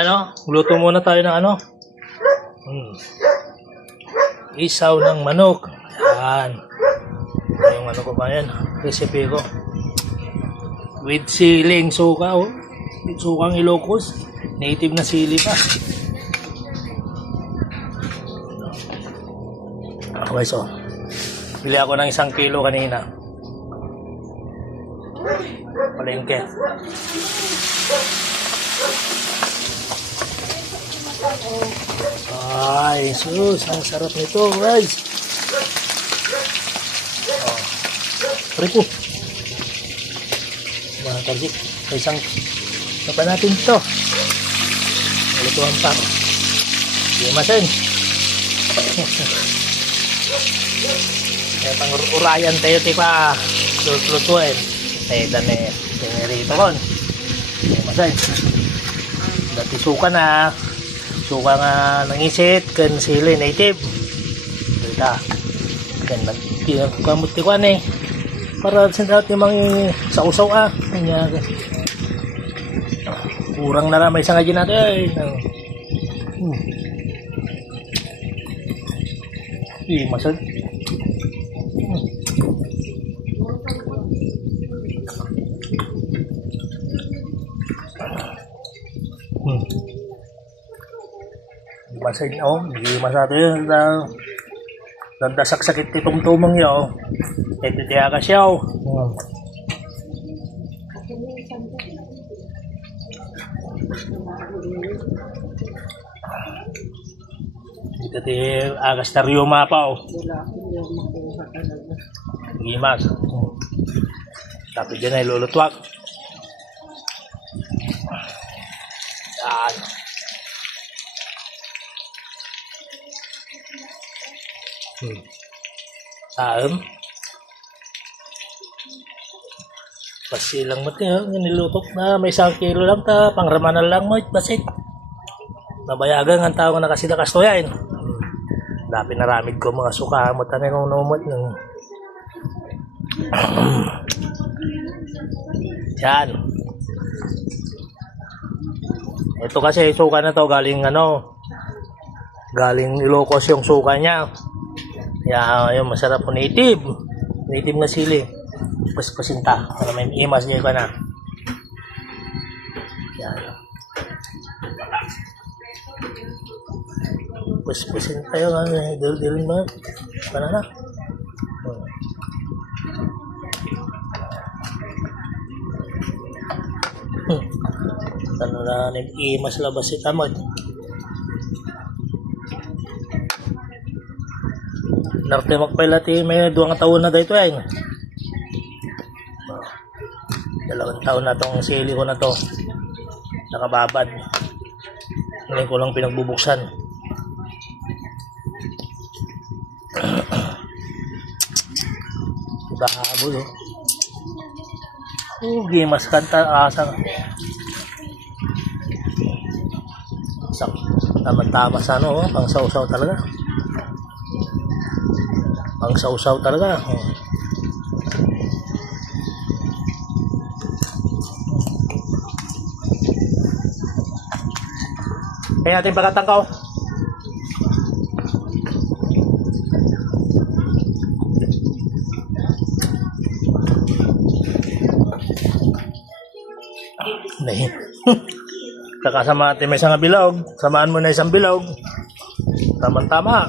Ano, luto muna tayo ng ano. Isaw ng manok. Yan. Yung ano ko ba yan? Recipe ko. With siling suka, oh. Sukang Ilocos. Native na sili pa. Okay, so. Bili ako ng 1 kilo kanina. Palengke. Ay, sus, ang sarap nito, guys. Oh. Rico. Mga karsik, isang ano pa natin ito? Malutuhan pa. Hindi masin. Kaya pang urayan tayo pa lutuin. Eh, dami rito kon. Hindi masin. Dati suka na. Suka nga nangisit kan sili native. Dita. Kan kamot ti kwan eh. Para sa timang sausaw Kanya kurang na ramay sa ngayon natin. Masag. Masay na hindi masabi yun nanda saksakit itong tumang yun ito tiya ka siya ito ti agas na riyo mapa gimas tapi dyan ay lulutwak yan. Saem pasilang mati nilutok na may 1 kilo lang ta pangramanan lang mo basit nabayagan ang tao nga nakasida kastoyain dapi naramid ko mga suka mo tanay kong numot ng yan ito kasi suka na to galing galing Ilocos yung suka niya. Kaya yung masarap po native na sili. Pasinta para may imas niya pa na. Yan. Pasinta yung dil mo. Para na. Ano na imas labas si tamod. Narte magpailati may 2 taon na dito ay. 2 taon na tong sili ko na to. Nakababad. Ngayon ko lang pinagbubuksan. Bahabol gimas kanta asa. Tama-tama sa pang sausaw talaga. Ang sausaw talaga. Kaya natin pagkatangkaw. Nahin. Kakasama natin may isang bilog. Samaan mo na isang bilog. Tama-tama.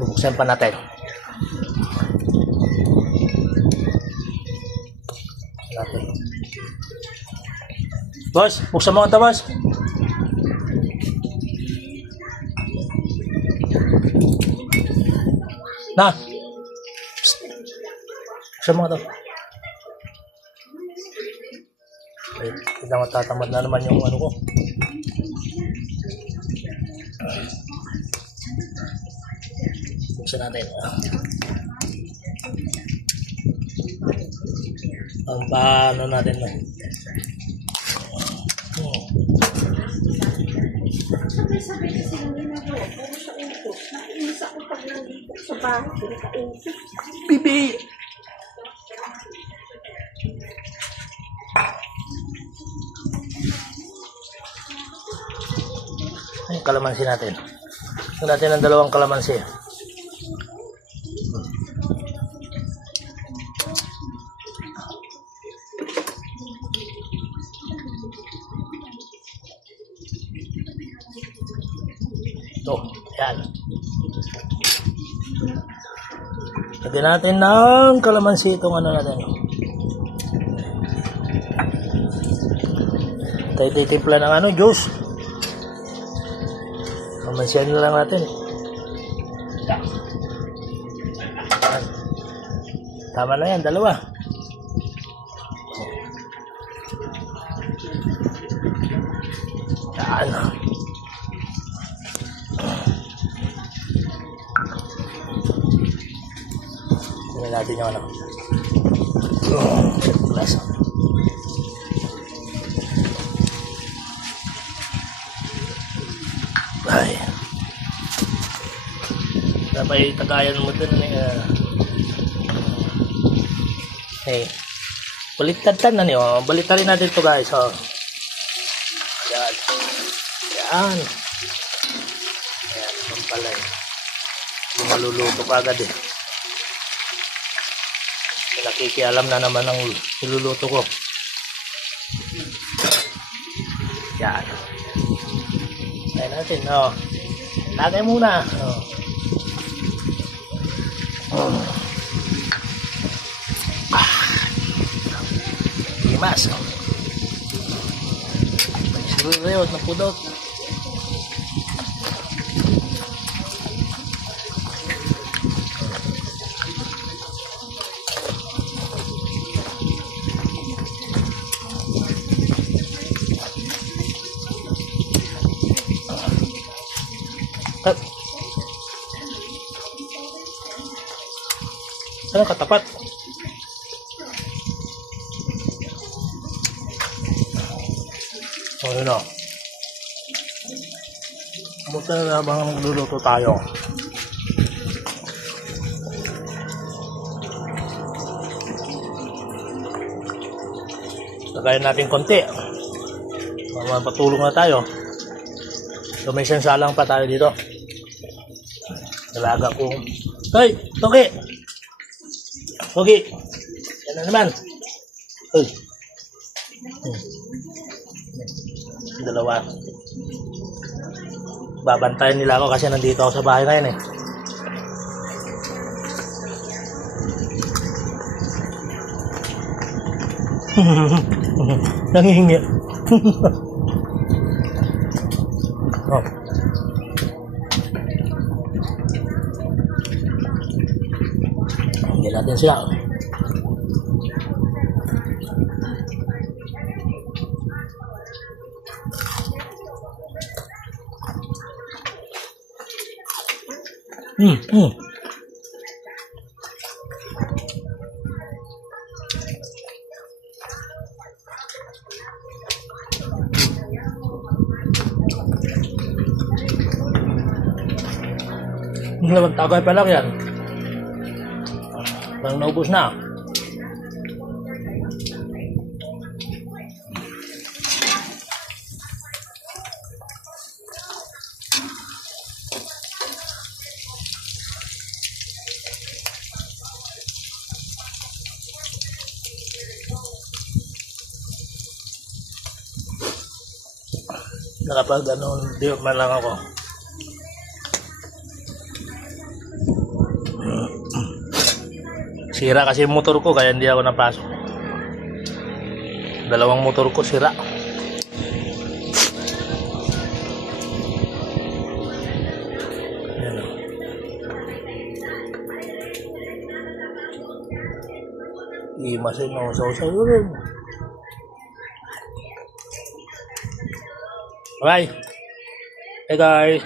Buksan pa natin. Boss, buksan mo ito, boss. Na. Buksan mo ito. Hindi matatamad na naman yung ano ko. Buksan natin. Ang paano natin na. Sabi kasi yung ginagawa, puro sa utos. Nainis ako pag nandito sa bahay, puro sa utos. Bibi! kalamansi natin. Ito natin ang 2 kalamansi. Ito, yan. Lagyan natin ng kalamansi itong ano natin. Tayo titimpla ng ano, juice. Kalamansihan na lang natin. Yan. Tama na yan, 2. Yan. Tingnan natin yung ano. Lasa. Ay. Dapat tagayan mo dun. Hey. Baliktad na niyo. Baliktad rin natin ito guys. Oh. Yan. Yan. Yan. Pampalay. Maluluto pa agad eh. Nakikialam na naman ang niluluto ko. Yan. Tayo natin, oh. Lagay muna. Oh. Oh. Limas. Oh. May siruyot na pudot. Ano katapat? Oh, yun o. Buta na habang nagluluto tayo. Lagayan natin konti. Patulong na tayo. So may sansalang pa tayo dito. Dalaga ko. Hoy! Toki! Toki! Yan na naman. Hoy! Dalawa. Babantayan nila ako kasi nandito ako sa bahay ngayon eh. Nangihingi. Oh. Hindi natin sila. Naman tagay pa lang yan. Parang naubos na. Nakapag ano, di man lang ako. Sira kasi yung motor ko kaya hindi ako napasok. 2 motor ko sira. Ayan o. Imasin ako sa rin. Bye. Hey guys.